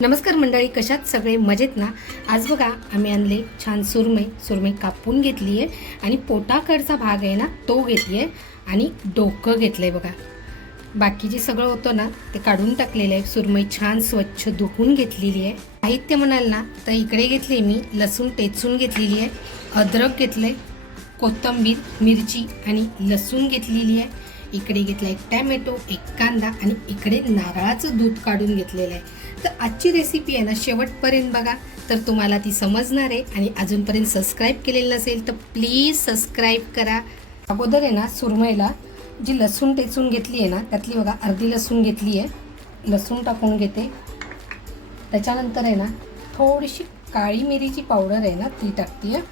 नमस्कार मंडळी कशात सगळे मजेत ना? आज बघा आम्ही आणले छान सुरमई. सुरमई कापून घेतली आहे आणि पोटाकडचा भाग आहे ना तो घेतली आहे आणि डोकं घेतलं आहे बघा. बाकी जे सगळं होतं ना ते काढून टाकलेलं आहे सुरमई छान स्वच्छ धुकून घेतलेली आहे साहित्य म्हणाल ना तर इकडे घेतले मी लसूण टेचून घेतलेली आहे अद्रक घेतलं आहे कोथिंबीर मिरची आणि लसूण घेतलेली आहे इकडे घेतला एक टॅमॅटो एक कांदा आणि इकडे नारळाचं दूध काढून घेतलेलं आहे तर आजची रेसिपी आहे ना शेवटपर्यंत बघा. तर तुम्हाला ती समजणार आहे आणि अजूनपर्यंत सबस्क्राईब केलेलं नसेल तर प्लीज सबस्क्राईब करा. अगोदर आहे ना सुरमईला जी लसूण टेचून घेतली आहे ना त्यातली बघा अर्धी लसूण घेतली आहे. लसूण टाकून घेते. त्याच्यानंतर आहे ना थोडीशी काळी मिरीची पावडर आहे ना ती टाकते. आहे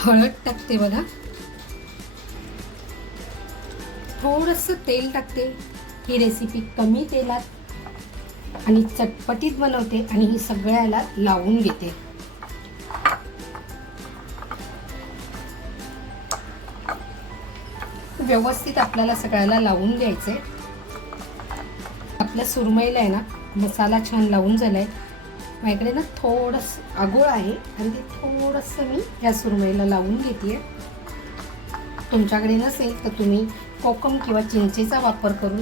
हळद टाकते बघा. थोडंसं तेल टाकते. ही रेसिपी कमी तेलात आणि चटपटीत बनवते आणि ही सगळ्याला लावून घेते. व्यवस्थित आपल्याला सगळ्याला लावून घ्यायचंय. आपल्या सुरमईला आहे ना मसाला छान लावून झालाय. माझ्याकडे ना थोडंसं आगोळ आहे आणि ते थोडंसं मी या सुरमईला लावून घेते तुमच्याकडे नसेल तर तुम्ही कोकम किंवा चिंचेचा वापर करून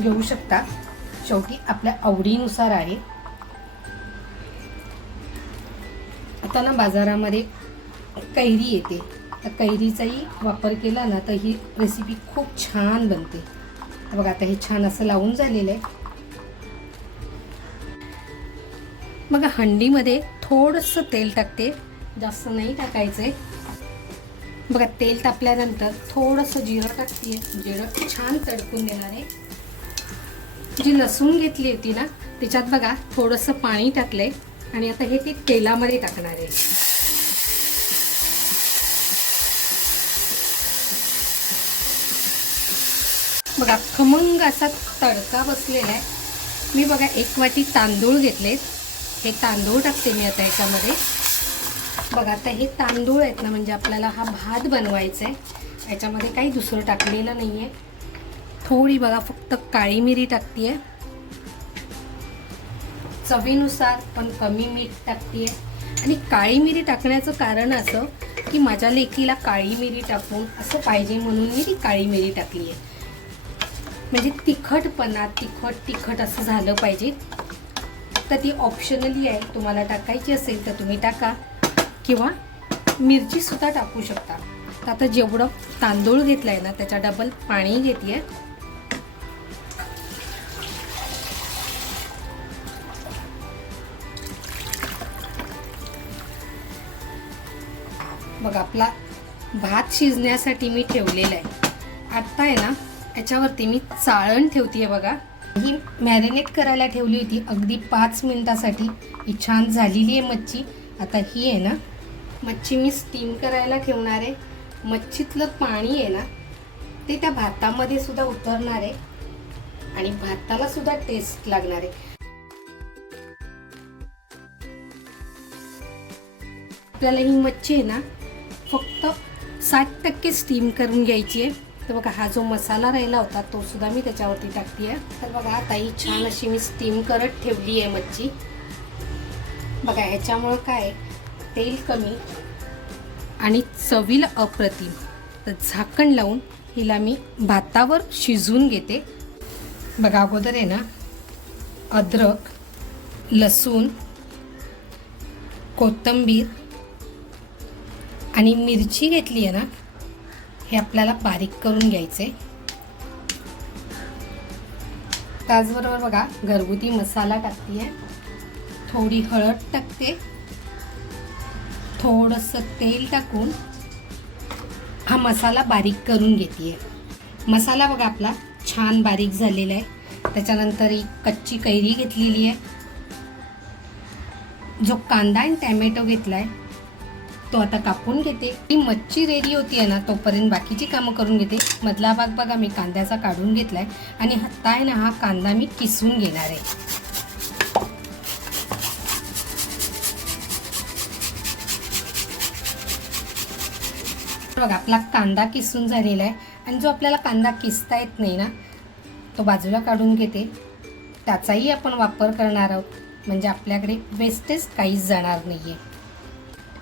घेऊ शकता. शेवटी आपल्या आवडीनुसार आहे. आता ना बाजारामध्ये कैरी येते. तर कैरीचाही वापर केला ना तर ही रेसिपी खूप छान बनते. तर बघा आता हे छान असं लावून झालेलं आहे. मग हंडीमध्ये थोडंसं तेल टाकते. जास्त नाही टाकायचं आहे बघा तेल तापल्यानंतर थोडंसं जिरं टाकते जिरं छान तडकून देणार आहे. जी लसूण घेतली होती ना त्याच्यात बघा थोडंसं पाणी टाकलंय. आणि आता हे ते तेलामध्ये टाकणार आहे. बघा खमंग असा तडका बसलेला आहे. मी बघा एक वाटी तांदूळ घेतलेत. हे तांदूळ टाकते मी आता याच्यामध्ये. बघा आता हे तांदूळ आहेत ना म्हणजे आपल्याला हा भात बनवायचा आहे याच्यामध्ये काही दुसरं टाकलेलं नाही आहे थोडी बघा फक्त काळी मिरी टाकते आहे चवीनुसार पण कमी मीठ टाकते आणि काळी मिरी टाकण्याचं कारण असं की माझ्या लेकीला काळी मिरी टाकून असं पाहिजे म्हणून मी ती काळी मिरी टाकली आहे म्हणजे तिखटपणा तिखट तिखट असं झालं पाहिजे. तर ती ऑप्शनली आहे. तुम्हाला टाकायची असेल तर तुम्ही टाका. किंवा मिरचीसुद्धा टाकू शकता. तर आता जेवढं तांदूळ घेतलं आहे ना त्याच्या डबल पाणी घेते बघ आपला भात शिजण्यासाठी मी ठेवलेला आहे. आत्ता आहे ना याच्यावरती मी चाळण ठेवते बघा. ही मॅरिनेट करायला ठेवली होती अगदी पाच मिनिटासाठी. ही छान झालेली आहे मच्छी. आता ही आहे ना मच्छी मी स्टीम करायला ठेवणार आहे. मच्छीतलं पाणी आहे ना ते त्या भातामध्ये सुद्धा उतरणार आहे. आणि भाताला सुद्धा टेस्ट लागणार आहे. आपल्याला ही मच्छी आहे ना फक्त साठ टक्के स्टीम करून घ्यायची आहे. तर बघा हा जो मसाला राहिला होता तो सुद्धा मी त्याच्यावरती टाकते आहे. तर बघा आता ही छान अशी मी स्टीम करत ठेवली आहे मच्छी. बघा ह्याच्यामुळं काय तेल कमी आणि चवीला अप्रतिम. तर झाकण लावून हिला मी भातावर शिजवून घेते. बघा अगोदर आहे ना अद्रक लसूण कोथिंबीर आणि मिरची घेतली आहे ना हे आपल्याला बारीक करून घ्यायचे. त्याचबरोबर बघा घरगुती मसाला टाकते आहे थोडी हळद टाकते. थोडंसं तेल टाकून हा मसाला बारीक करून घेते मसाला बघा आपला छान बारीक झालेला आहे. त्याच्यानंतर ही कच्ची कैरी घेतलेली आहे. जो कांदा आणि टॅमॅटो घेतला आहे तो आता कापून घेते. ही मच्छी रेडी होती आहे ना तोपर्यंत बाकीची कामं करून घेते. मधला भाग बघा मी कांद्याचा काढून घेतलाय. आणि हाता आहे ना हा कांदा मी किसून घेणार आहे. बघा आपला कांदा किसून झालेला आहे आणि जो आपल्याला कांदा किसता येत नाही ना तो बाजूला काढून घेते. त्याचाही आपण वापर करणार आहोत. म्हणजे आपल्याकडे वेस्टेज काहीच जाणार नाही आहे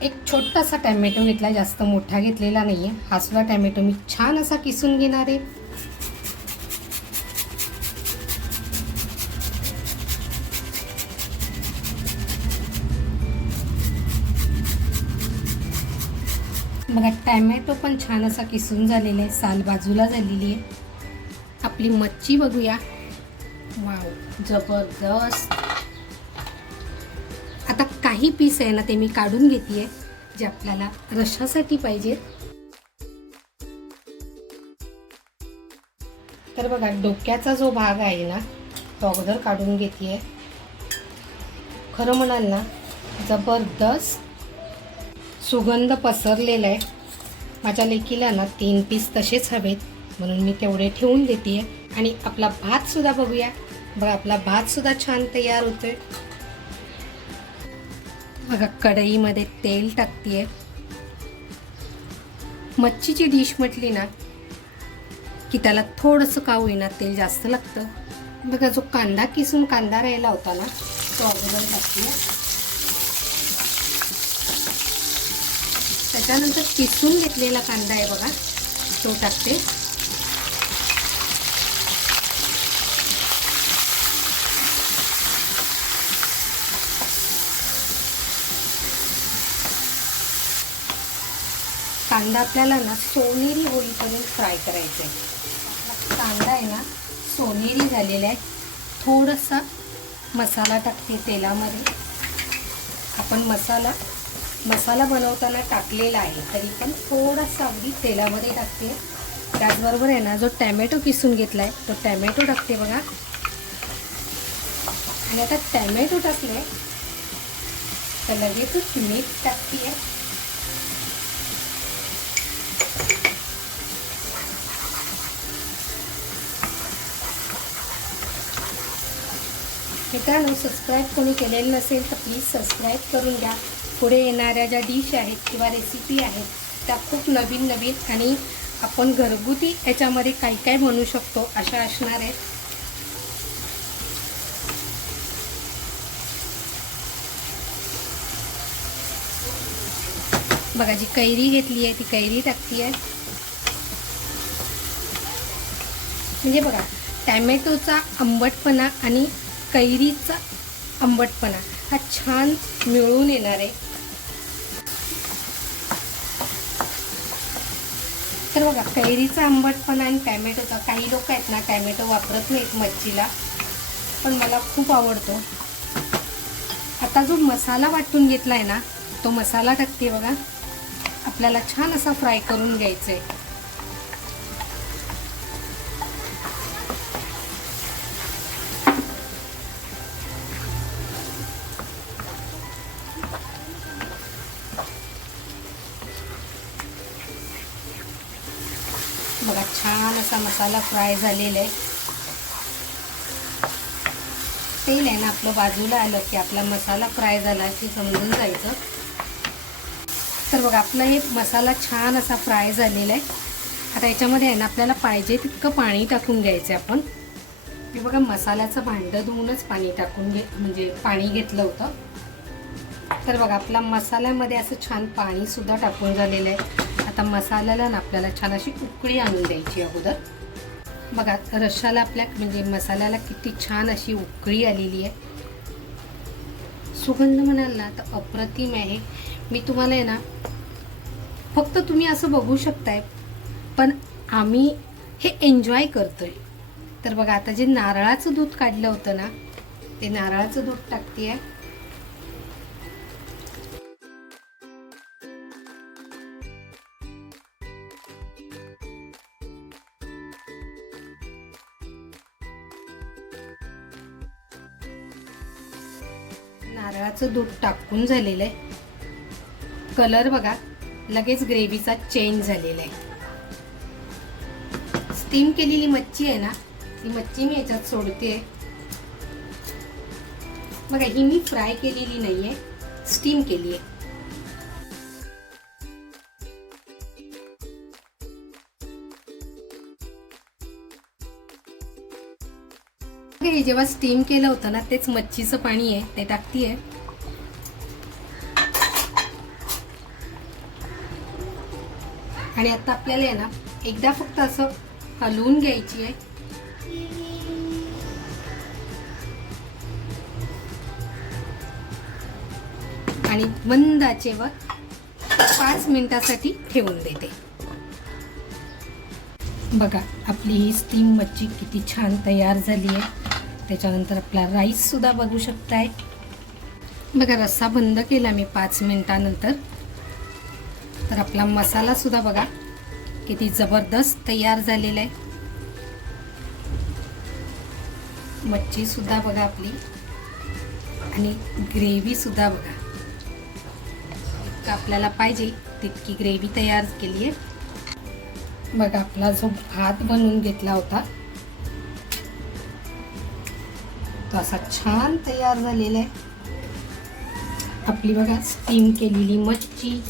एक छोटासा टॅमॅटो घेतला जास्त मोठा घेतलेला नाही आहे हा सुद्धा टॅमॅटो मी छान असा किसून घेणार आहे. बघा टॅमॅटो पण छान असा किसून झालेला आहे साल बाजूला झालेली आहे. आपली मच्छी बघूया. वाव जबरदस्त. आता काही पीस आहे ना ते मी काढून घेते जे आपल्याला रशासाठी पाहिजेत. तर बघा डोक्याचा जो भाग आहे ना तो अगोदर काढून घेते खरं म्हणाल ना जबरदस्त. सुगंध पसरलेला आहे. माझ्या लेकीला ना तीन पीस तसेच हवेत. म्हणून मी तेवढे ठेवून देते आहे आणि आपला भातसुद्धा बघूया. बघा आपला भातसुद्धा छान तयार होतो आहे बघा कढईमध्ये तेल टाकतीये. मच्छीची डिश म्हटली ना की त्याला थोडंसं का होईना तेल जास्त लागतं. बघा जो कांदा किसून कांदा राहिला होता ना तो अगोदर टाकते त्याच्यानंतर किसून घेतलेला कांदा आहे बघा. तो टाकते. कांदा आपल्याला ना सोनेरी होईपर्यंत फ्राय करायचा आहे कांदा आहे ना सोनेरी झालेला आहे. थोडासा मसाला टाकते तेलामध्ये. आपण मसाला मसाला बनवताना टाकलेला आहे तरी पण थोडासा अगदी तेलामध्ये टाकते. त्याचबरोबर आहे ना जो टॅमॅटो किसून घेतला आहे तो टॅमॅटो टाकते बघा. आणि आता टॅमॅटो टाकले तर लगेचच मीठ टाकते. मित्रांनो सबस्क्राईब कोणी केलेलं नसेल तर प्लीज सबस्क्राईब करून घ्या. पुढे येणाऱ्या ज्या डिश आहेत किंवा रेसिपी आहेत त्या खूप नवीन नवीन आणि आपण घरगुती याच्यामध्ये काही काय बनवू शकतो अशा असणार आहेत. बघा जी कैरी घेतली आहे ती कैरी टाकती आहे. म्हणजे बघा टॅमॅटोचा आंबटपणा आणि कैरीचा आंबटपणा हा छान मिळून येणार आहे. तर बघा कैरीचा आंबटपणा आणि टॅमॅटोचा काही लोक आहेत ना टॅमॅटो वापरत नाहीत मच्छीला पण मला खूप आवडतो. आता जो मसाला वाटून घेतला आहे ना तो मसाला टाकते बघा. आपल्याला छान असा फ्राय करून घ्यायचा आहे असा मसाला फ्राय झालेला आहे. तेल आहे ना आपलं बाजूला आलं की आपला मसाला फ्राय झाला की समजून जायचं. तर बघा आपला हे मसाला छान असा फ्राय झालेला आहे. आता याच्यामध्ये आहे ना आपल्याला पाहिजे तितकं पाणी टाकून घ्यायचं आपण. हे बघा मसाल्याचं भांडं धुवूनच पाणी टाकून घे म्हणजे पाणी घेतलं होतं. तर बघा आपला मसाल्यामध्ये असं छान पाणीसुद्धा टाकून झालेलं आहे. आता मसाल्याला ना आपल्याला छान अशी उकळी आणून द्यायची अगोदर. बघा रशाला आपल्या म्हणजे मसाल्याला किती छान अशी उकळी आलेली आहे. सुगंध म्हणाल ना तर अप्रतिम आहे. मी तुम्हाला आहे ना फक्त तुम्ही असं बघू शकताय पण आम्ही हे एन्जॉय करतोय. तर बघा आता जे नारळाचं दूध काढलं होतं ना ते नारळाचं दूध टाकते आहे नारळाचं दूध टाकून झालेलं आहे. कलर बघा लगेच ग्रेव्हीचा चेंज झालेला आहे. स्टीम केलेली मच्छी आहे ना ती मच्छी मी याच्यात सोडते बघा ही मी फ्राय केलेली नाही आहे स्टीम केली आहे हे जेव्हा स्टीम केलं होतं ना तेच मच्छीचं पाणी आहे ते टाकतीये. आणि आता आपल्याला आहे ना एकदा फक्त असं हलवून घ्यायची आहे. आणि मंद आचेवर पाच मिनिटासाठी ठेवून देते. बघा आपली ही स्टीम मच्छी किती छान तयार झाली आहे. त्याच्यानंतर आपला राईससुद्धा बघू शकताय. बघा रस्सा बंद केला मी पाच मिनिटानंतर. तर आपला मसालासुद्धा बघा किती जबरदस्त तयार झालेला आहे मच्छीसुद्धा बघा आपली. आणि ग्रेव्हीसुद्धा बघा. इतकं आपल्याला पाहिजे तितकी ग्रेव्ही तयार केली आहे बघा आपला जो भात बनवून घेतला होता तो असा छान तयार झालेला आहे. आपली बघा स्टीम केलेली मच्छी.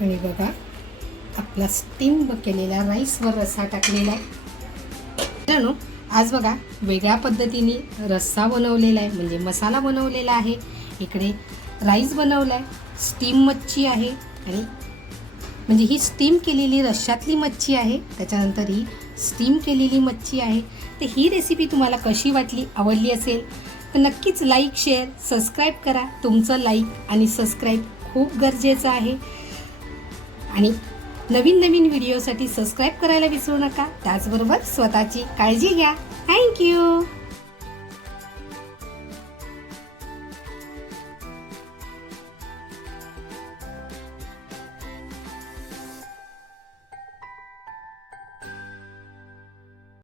आणि बघा आपला स्टीम केलेला राईसवर रस्सा टाकलेला आहे. मित्रांनो आज बघा वेगळ्या पद्धतीने रस्सा बनवलेला आहे. म्हणजे मसाला बनवलेला आहे. इकडे राईस बनवला आहे स्टीम मच्छी आहे. आणि म्हणजे ही स्टीम केलेली रश्यातली मच्छी आहे. त्याच्यानंतर ही स्टीम केलेली मच्छी आहे. तर ही रेसिपी तुम्हाला कशी वाटली आवडली असेल तर नक्कीच लाईक शेअर सबस्क्राईब करा. तुमचं लाईक आणि सबस्क्राईब खूप गरजेचं आहे. आणि नवीन नवीन व्हिडिओसाठी सबस्क्राईब करायला विसरू नका. त्याचबरोबर स्वतःची काळजी घ्या. थँक्यू